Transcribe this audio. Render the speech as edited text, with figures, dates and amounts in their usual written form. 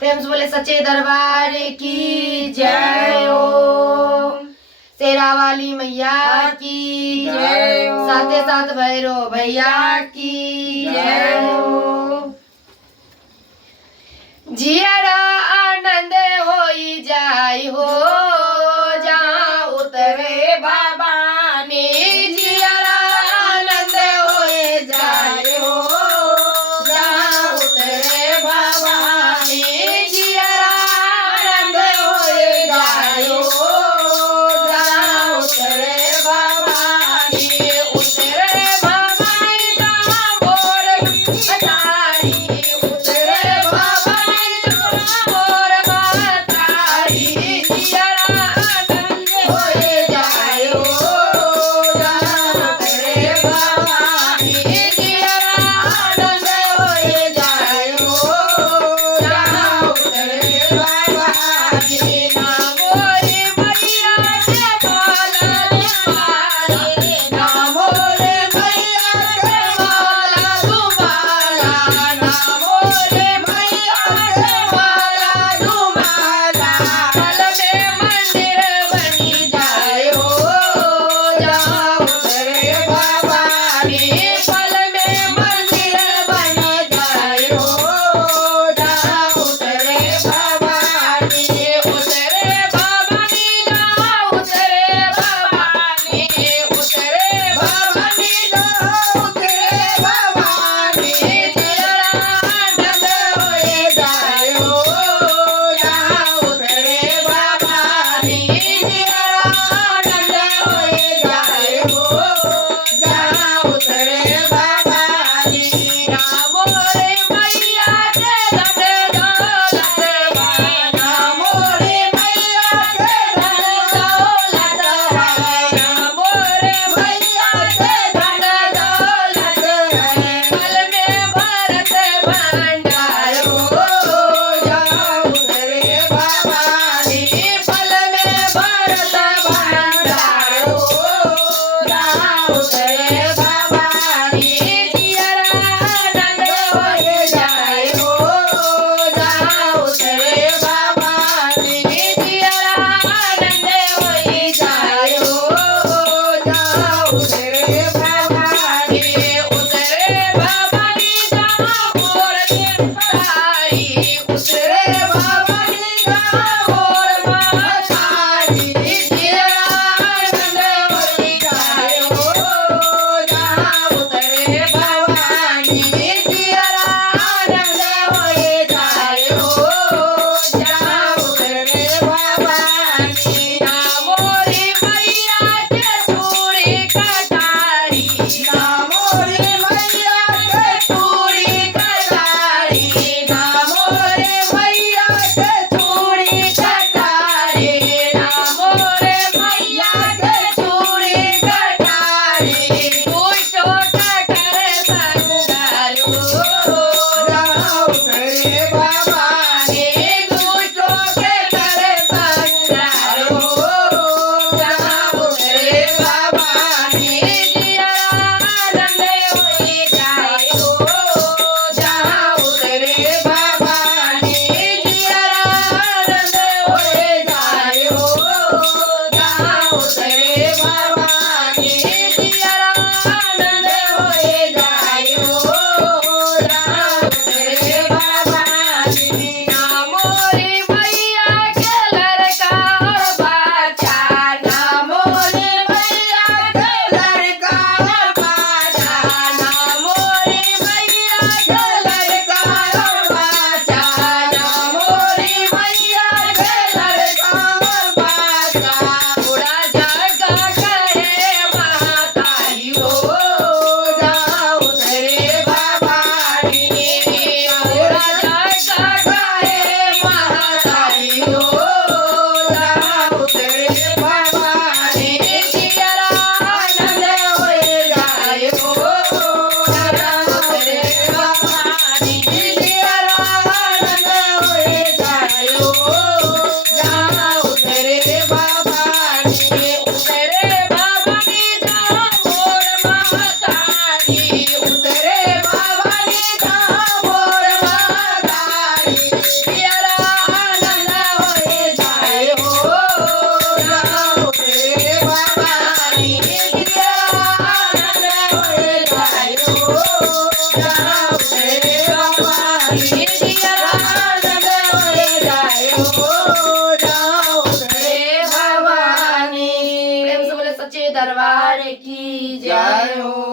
प्रेम से बोले सच्चे दरबार की जय। ओम शेरा वाली मैया की जय। साथे साथ भैरो भैया की जय। जियरा आनंद होई जाय हो जहाँ उतरे बाबा ने। जियरा आनंद होई जाय हो जहाँ उतरे बाबा ने। जियरा आनंद होई जाय हो जहाँ उतरे बाबा ने। उतरे बाबा ने जहाँ मोर अटारी। उतरे बाबा मोर मातारी। जियरा आनंद होई जाय हो जहाँ उतरे बाबा ने। जियरा आनंद होई जाय हो जहाँ उतरे बाबा ने। ना मोरे मैया के माला तुम्हारे। ना मोरे मैया के माला तुम्हारा। ना मोरे मैया के माला तुम्हारा। पल में मंदिर बनी जाए हो जहाँ उतरे बाबा ने। पल में मंदिर बनी जाए हो जहाँ उतरे बाबा ने। उतरे बाबा ने जहाँ उतरे बाबा ने। उतरे बाबा ने जहाँ उतरे बाबा ने। जियरा आनंद होई जाय हो जहाँ उतरे बाबा ने। जियरा आनंद होई जाय हो जहाँ उतरे बाबा ने। ना मोरे मैया के धन दौलत बा। ना मोरे मैया के धन दौलत बा। ना मोरे मैया के धन दौलत है। पल में भरत भंडार हो जहाँ उतरे बाबा ने। पल में भरत भंडार हो जहाँ उतरे बाबा ने। जियरा आनंद होई जाय हो जहाँ उतरे बाबा ने। जियरा आनंद होई जाय हो जहाँ उतरे बाबा ने। उतरे बाबा ने जहाँ मोर मातारी। उतरे बाबा ने जहाँ मोर मातारी। जियरा आनंद होई जाय हो जहाँ उतरे बाबा ने। जियरा आनंद होई जाय हो जहाँ उतरे बाबा ने। ना मोरे मैया के चूड़ी कटारी। ना मोरे मैया के चूड़ी कटारी। ना मोरे मैया के चूड़ी कटारी। ना मोरे मैया के चूड़ी कटारी। दुष्टों का करे संगार हो जहाँ उतरे बाबा ने। दुष्टों के करे संगार हो जहाँ उतरे बाबा ने। जियरा आनंद होई जाय हो जहाँ उतरे बाबा ने। जियरा आनंद होई जाय हो जहाँ उतरे बाबा ने। जियरा आनंद होई जाय हो जहाँ उतरे बाबा ने। ना मोरे मैया के लड़का और बच्चा। ना मोरे मैया के लड़का और बच्चा। ना मोरे मैया के लड़का और बच्चा। ना मोरे मैया के लड़का और बच्चा। पूरा जग करे मातारी हो जहाँ उतरे बाबा ने। पूरा जग करे मातारी हो जहाँ उतरे बाबा ने। जियरा आनंद होई जाय हो जहाँ उतरे बाबा ने। जियरा आनंद होई जाय हो जहाँ उतरे बाबा ने। उतरे बाबा ने जहाँ मोर मातारी। उतरे बाबा ने जहाँ मोर मातारी। जियरा प्रेम से बोले सच्चे दरबार की जय हो।